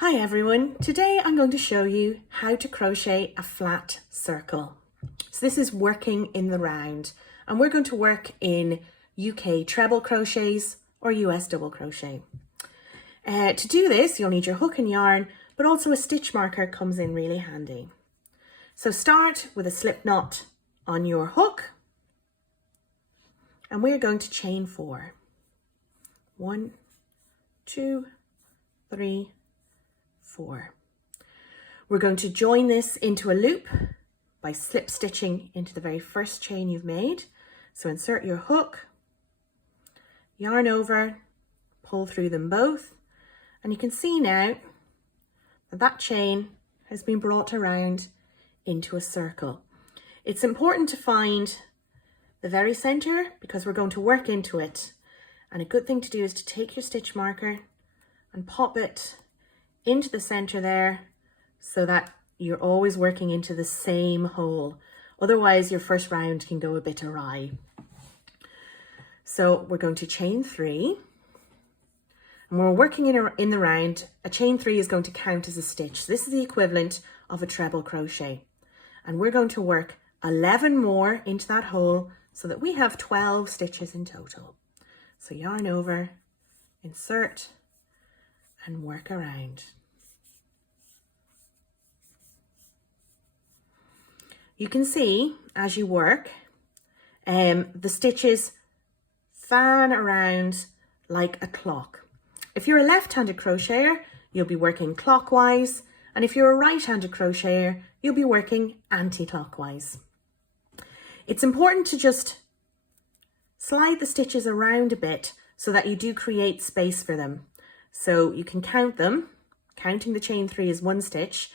Hi everyone, today I'm going to show you how to crochet a flat circle. So this is working in the round and we're going to work in UK treble crochets or US double crochet. To do this you'll need your hook and yarn, but also a stitch marker comes in really handy. So start with a slip knot on your hook and we're going to chain 4. 1, 2, 3, 4. We're going to join this into a loop by slip stitching into the very first chain you've made. So insert your hook, yarn over, pull through them both, and you can see now that that chain has been brought around into a circle. It's important to find the very center because we're going to work into it. And a good thing to do is to take your stitch marker and pop it into the center there so that you're always working into the same hole. Otherwise your first round can go a bit awry. So we're going to chain 3 and we're working in the round. A chain 3 is going to count as a stitch. So this is the equivalent of a treble crochet and we're going to work 11 more into that hole so that we have 12 stitches in total. So yarn over, insert and work around. You can see as you work, the stitches fan around like a clock. If you're a left-handed crocheter, you'll be working clockwise, and if you're a right-handed crocheter, you'll be working anti-clockwise. It's important to just slide the stitches around a bit so that you do create space for them. So you can count them. Counting the chain 3 is 1 stitch.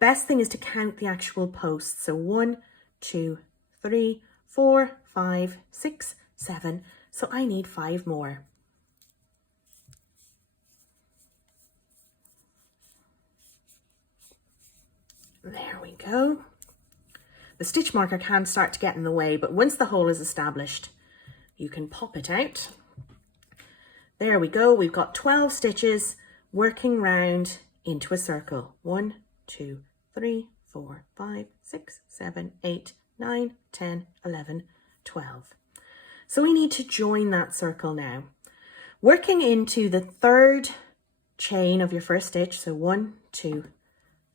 Best thing is to count the actual posts. So 1, 2, 3, 4, 5, 6, 7. So I need 5 more. There we go. The stitch marker can start to get in the way, but once the hole is established, you can pop it out. There we go. We've got 12 stitches working round into a circle. 1, 2, 3, 4, 5, 6, 7, 8, 9, 10, 11, 12. So we need to join that circle now. Working into the 3rd chain of your first stitch, so 1, 2,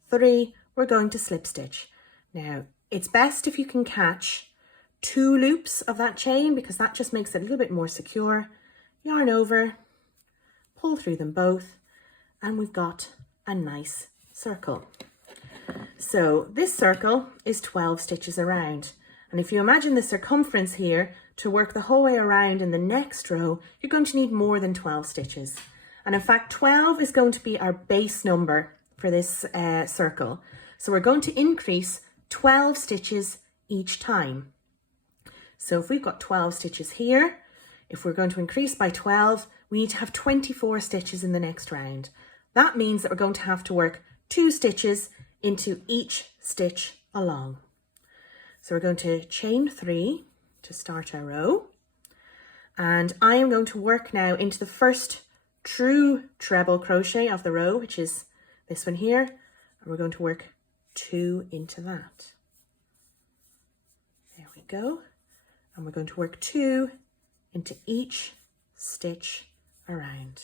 3, we're going to slip stitch. Now, it's best if you can catch 2 loops of that chain because that just makes it a little bit more secure. Yarn over, pull through them both, and we've got a nice circle. So this circle is 12 stitches around. And if you imagine the circumference here to work the whole way around in the next row, you're going to need more than 12 stitches. And in fact, 12 is going to be our base number for this circle. So we're going to increase 12 stitches each time. So if we've got 12 stitches here, if we're going to increase by 12, we need to have 24 stitches in the next round. That means that we're going to have to work 2 stitches into each stitch along. So we're going to chain 3 to start our row. And I am going to work now into the first true treble crochet of the row, which is this one here. And we're going to work 2 into that. There we go. And we're going to work 2 into each stitch around.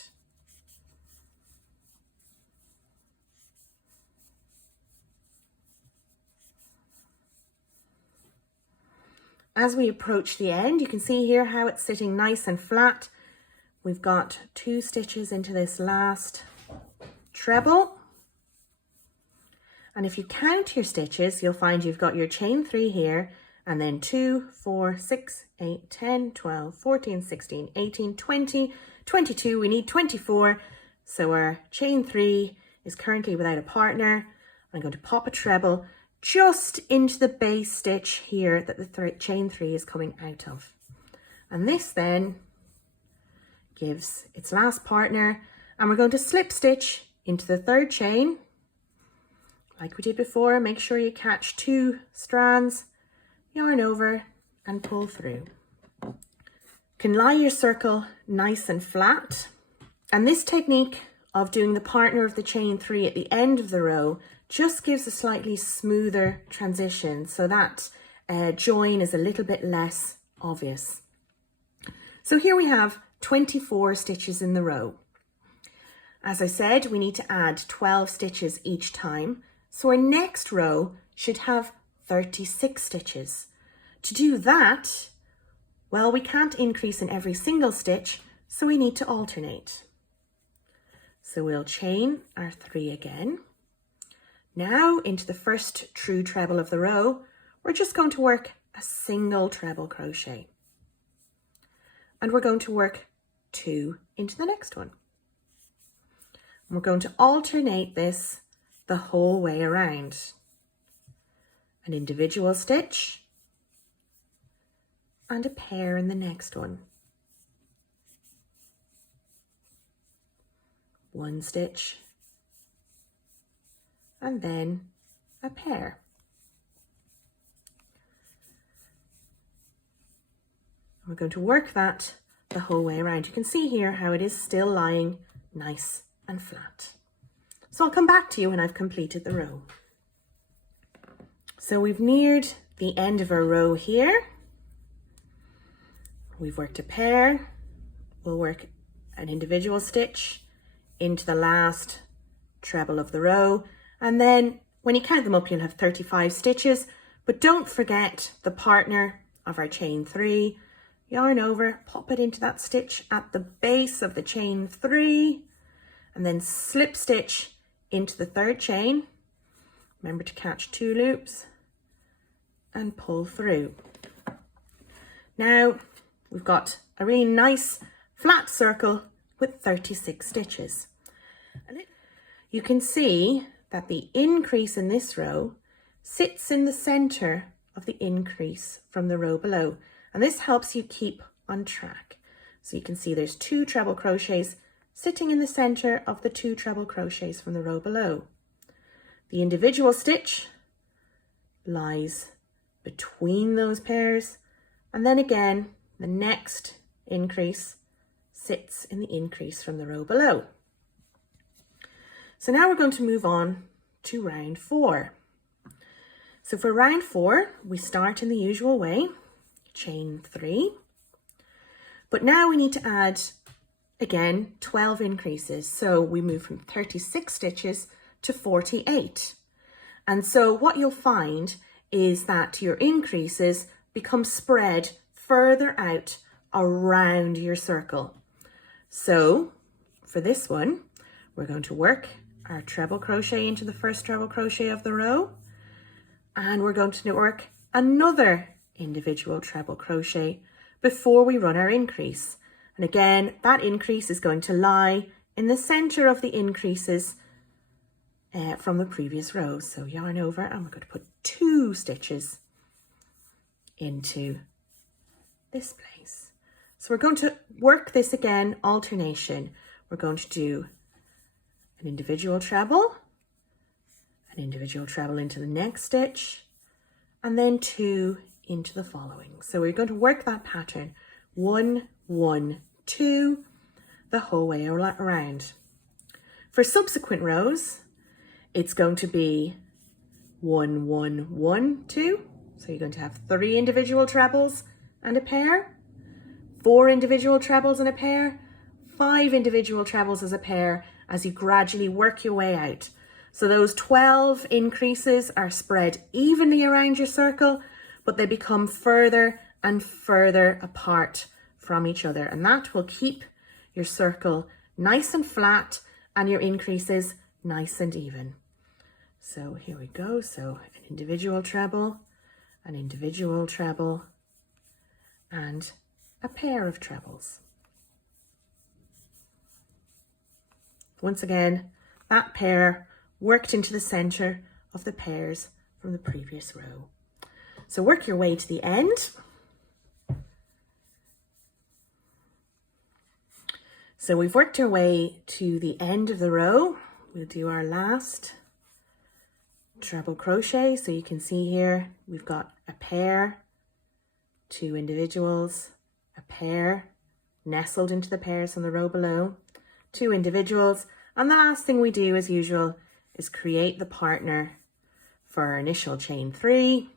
As we approach the end, you can see here how it's sitting nice and flat. We've got 2 stitches into this last treble. And if you count your stitches, you'll find you've got your chain 3 here, and then 2, 4, 6, 8, 10, 12, 14, 16, 18, 20, 22. We need 24. So our chain 3 is currently without a partner. I'm going to pop a treble just into the base stitch here that the chain 3 is coming out of. And this then gives its last partner, and we're going to slip stitch into the 3rd chain. Like we did before, make sure you catch 2 strands, yarn over and pull through. You can lie your circle nice and flat. And this technique of doing the partner of the chain 3 at the end of the row just gives a slightly smoother transition, so that join is a little bit less obvious. So here we have 24 stitches in the row. As I said, we need to add 12 stitches each time, so our next row should have 36 stitches. To do that, well, we can't increase in every single stitch, so we need to alternate. So we'll chain our 3 again. Now into the first true treble of the row, we're just going to work a single treble crochet. And we're going to work 2 into the next one. And we're going to alternate this the whole way around. An individual stitch and a pair in the next one. One stitch and then a pair. We're going to work that the whole way around. You can see here how it is still lying nice and flat. So I'll come back to you when I've completed the row. So we've neared the end of our row here. We've worked a pair. We'll work an individual stitch into the last treble of the row, and then when you count them up you'll have 35 stitches, but don't forget the partner of our chain 3. Yarn over, pop it into that stitch at the base of the chain 3, and then slip stitch into the third chain. Remember to catch 2 loops and pull through. Now we've got a really nice flat circle with 36 stitches. You can see that the increase in this row sits in the center of the increase from the row below, and this helps you keep on track. So you can see there's 2 treble crochets sitting in the center of the 2 treble crochets from the row below. The individual stitch lies between those pairs, and then again the next increase sits in the increase from the row below. So now we're going to move on to round 4. So for round 4, we start in the usual way, chain 3, but now we need to add again 12 increases. So we move from 36 stitches to 48. And so what you'll find is that your increases become spread further out around your circle. So for this one, we're going to work our treble crochet into the first treble crochet of the row, and we're going to work another individual treble crochet before we run our increase. And again, that increase is going to lie in the center of the increases from the previous row. So yarn over, and we're going to put 2 stitches into this place. So we're going to work this again, alternation. We're going to do an individual treble into the next stitch, and then 2 into the following. So we're going to work that pattern 1, 1, 2 the whole way around. For subsequent rows, it's going to be 1, 1, 1, 2. So you're going to have 3 individual trebles and a pair, 4 individual trebles and a pair, 5 individual trebles as a pair, as you gradually work your way out. So those 12 increases are spread evenly around your circle, but they become further and further apart from each other. And that will keep your circle nice and flat and your increases nice and even. So here we go. So an individual treble, and a pair of trebles. Once again, that pair worked into the center of the pairs from the previous row. So work your way to the end. So we've worked our way to the end of the row. We'll do our last treble crochet. So you can see here, we've got a pair, 2 individuals, a pair nestled into the pairs from the row below, 2 individuals, And the last thing we do as usual is create the partner for our initial chain 3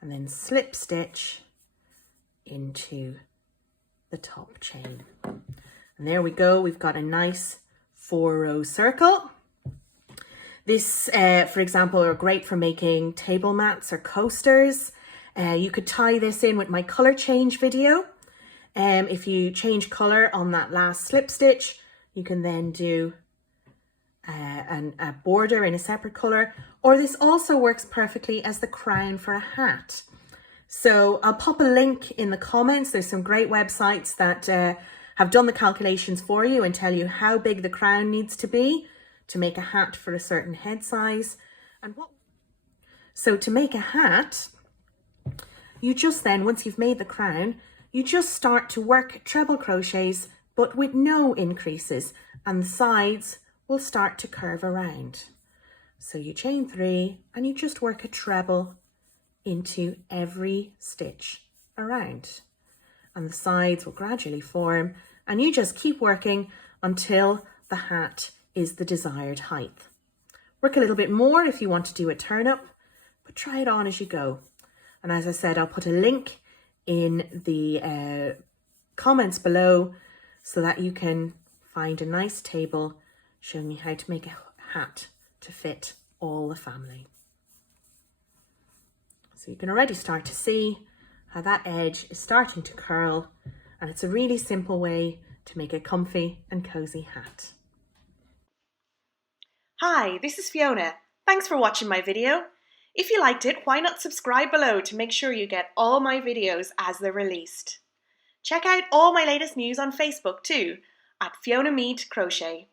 and then slip stitch into the top chain. And there we go, we've got a nice 4-row circle. This, for example, are great for making table mats or coasters. You could tie this in with my color change video. If you change color on that last slip stitch, you can then do a border in a separate color, or this also works perfectly as the crown for a hat. So I'll pop a link in the comments. There's some great websites that have done the calculations for you and tell you how big the crown needs to be to make a hat for a certain head size. So to make a hat, you just then, once you've made the crown, you just start to work treble crochets, but with no increases, and the sides will start to curve around. So you chain 3 and you just work a treble into every stitch around, and the sides will gradually form, and you just keep working until the hat is the desired height. Work a little bit more if you want to do a turn up, but try it on as you go. And as I said, I'll put a link in the comments below so that you can find a nice table showing you how to make a hat to fit all the family. So you can already start to see how that edge is starting to curl, and it's a really simple way to make a comfy and cozy hat. Hi, this is Fiona. Thanks for watching my video. If you liked it, why not subscribe below to make sure you get all my videos as they're released. Check out all my latest news on Facebook too, at Fiona Mead Crochet.